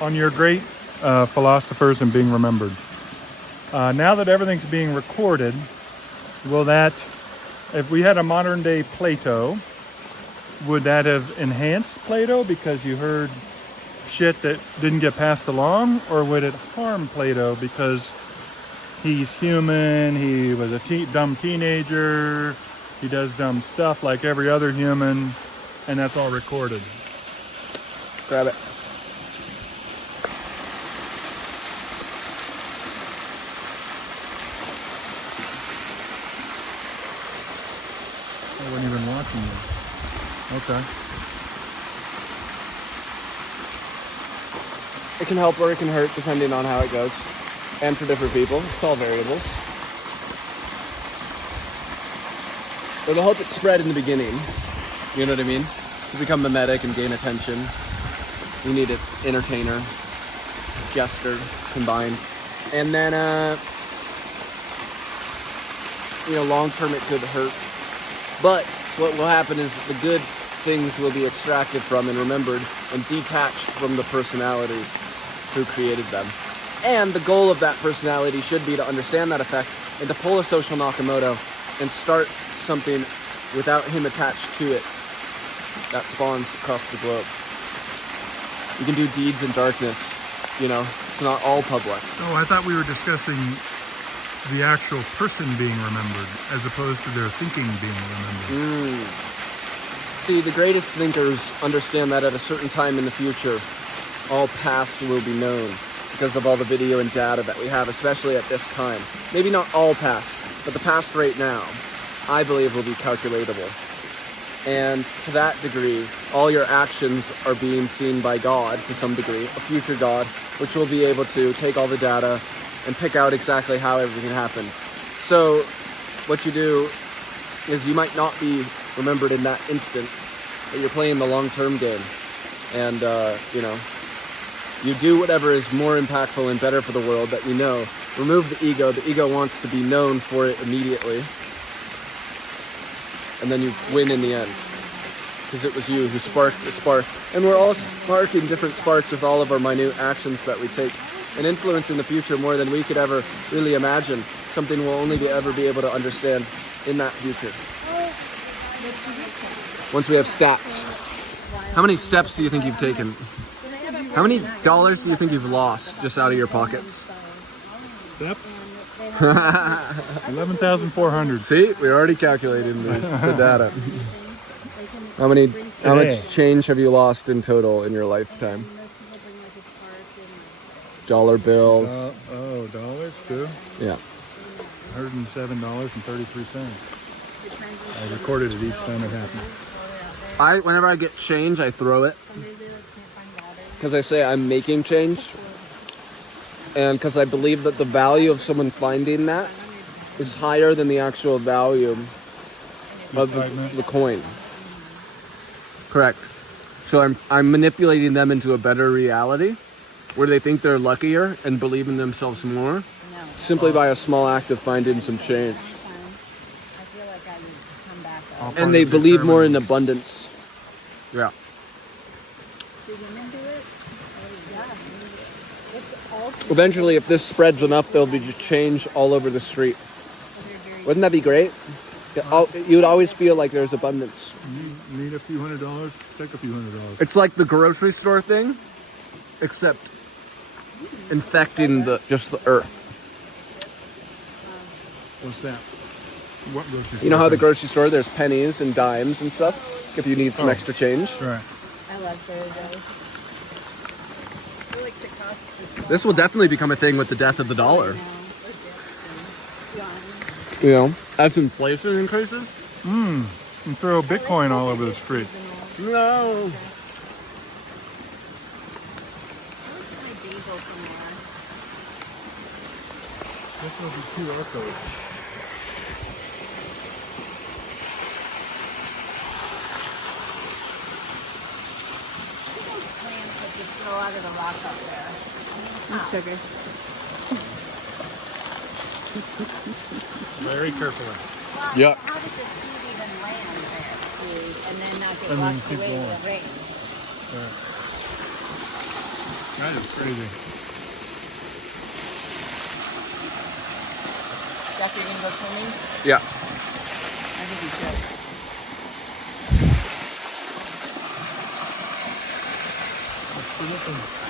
on your great philosophers and being remembered. Now that everything's being recorded, will that, if we had a modern day Plato, would that have enhanced Plato because you heard shit that didn't get passed along, or would it harm Plato because he's human, he was a dumb teenager, he does dumb stuff like every other human, and that's all recorded? Grab it. I wasn't even watching you. Okay. It can help or it can hurt depending on how it goes. And for different people, it's all variables. It'll help it spread in the beginning. You know what I mean? To become mimetic and gain attention, you need an entertainer, jester combined. And then, long term it could hurt. But what will happen is the good things will be extracted from and remembered and detached from the personality who created them. And the goal of that personality should be to understand that effect and to pull a social Nakamoto and start something without him attached to it that spawns across the globe. You can do deeds in darkness, it's not all public. Oh, I thought we were discussing the actual person being remembered as opposed to their thinking being remembered. See, the greatest thinkers understand that at a certain time in the future, all past will be known because of all the video and data that we have, especially at this time. Maybe not all past, but the past right now, I believe, will be calculatable. And to that degree, all your actions are being seen by God to some degree, a future God, which will be able to take all the data and pick out exactly how everything happened. So what you do is you might not be remembered in that instant, but you're playing the long-term game. And, you do whatever is more impactful and better for the world that you know. Remove the ego. The ego wants to be known for it immediately. And then you win in the end. Because it was you who sparked the spark. And we're all sparking different sparks with all of our minute actions that we take. And influencing the future more than we could ever really imagine. Something we'll only ever be able to understand in that future. Once we have stats. How many steps do you think you've taken? How many dollars do you think you've lost just out of your pockets? Steps? 11,400. See, we're already calculating the data. How much change have you lost in total in your lifetime? Dollar bills. Dollars too? Yeah. $107.33. I recorded it each time it happened. Whenever I get change, I throw it. Because I say I'm making change. And because I believe that the value of someone finding that is higher than the actual value of the coin. Correct. So I'm manipulating them into a better reality where they think they're luckier and believe in themselves more simply by a small act of finding some change. And they believe more in abundance. Yeah. Eventually, if this spreads enough, there'll be change all over the street. Wouldn't that be great? You would always feel like there's abundance. You need a few $100, take a few $100. It's like the grocery store thing, except infecting just the earth. What's that? What grocery store? You know how the grocery store, there's pennies and dimes and stuff, if you need some extra change? Right. I love those. This will definitely become a thing with the death of the dollar. As inflation increases? And throw Bitcoin all over the street. No. This will be QR code. Throw out of the rock up there. Sugar. Very carefully. Yeah. How does the food even land there? And then not get And then washed keep away going. with the rain? Right. That is crazy. Jeff, you're gonna go swimming? Yeah. I think you should. Let's